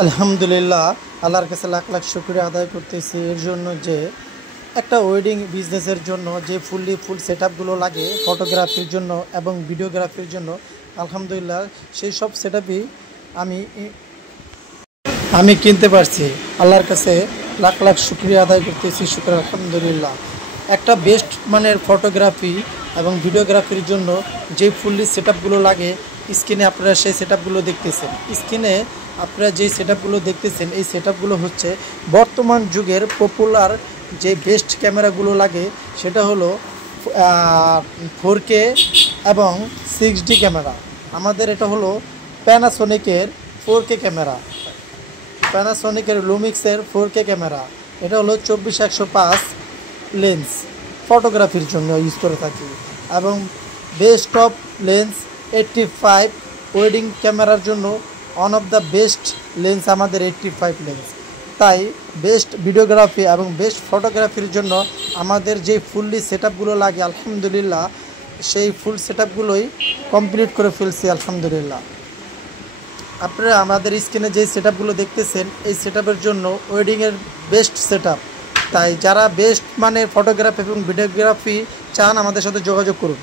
আলহামদুলিল্লাহ, আল্লাহর কাছে লাখ লাখ শুকরিয়া আদায় করতেছি এর জন্য যে একটা ওয়েডিং বিজনেসের জন্য যে ফুল সেটআপগুলো লাগে ফটোগ্রাফির জন্য এবং ভিডিওগ্রাফির জন্য, আলহামদুলিল্লাহ সেই সব সেটআপই আমি আমি কিনতে পারছি। আল্লাহর কাছে লাখ লাখ শুকরিয়া আদায় করতেছি, শুকর আলহামদুলিল্লাহ। একটা বেস্ট মানের ফটোগ্রাফি এবং ভিডিওগ্রাফির জন্য যে ফুললি সেটআপগুলো লাগে, স্ক্রিনে আপনারা সেই সেটআপগুলো দেখতেছেন। স্ক্রিনে আপনারা যেই সেটআপগুলো দেখতেছেন এই সেটআপগুলো হচ্ছে বর্তমান যুগের পপুলার যে বেস্ট ক্যামেরাগুলো লাগে, সেটা হলো 4K এবং 6D ক্যামেরা। আমাদের এটা হলো প্যানাসোনিকের 4K ক্যামেরা, প্যানাসোনিকের লুমিক্সের 4K ক্যামেরা। এটা হলো 24-105 লেন্স, ফটোগ্রাফির জন্য ইউজ করে থাকি। এবং বেস্ট অফ লেন্স 85 ওয়েডিং ক্যামেরার জন্য one of the best lens আমাদের 85 লেন্স। তাই বেস্ট ভিডিওগ্রাফি এবং বেস্ট ফটোগ্রাফির জন্য আমাদের যে ফুললি সেটআপগুলো লাগে, আলহামদুলিল্লাহ সেই ফুল সেটআপগুলোই কমপ্লিট করে ফেলছি আলহামদুলিল্লাহ। আপনারা আমাদের স্ক্রিনে যে সেটআপগুলো দেখতেছেন এই সেটআপের জন্য ওয়েডিংয়ের বেস্ট সেটআপ। তাই যারা বেস্ট মানের ফটোগ্রাফি এবং ভিডিওগ্রাফি চান আমাদের সাথে যোগাযোগ করুন।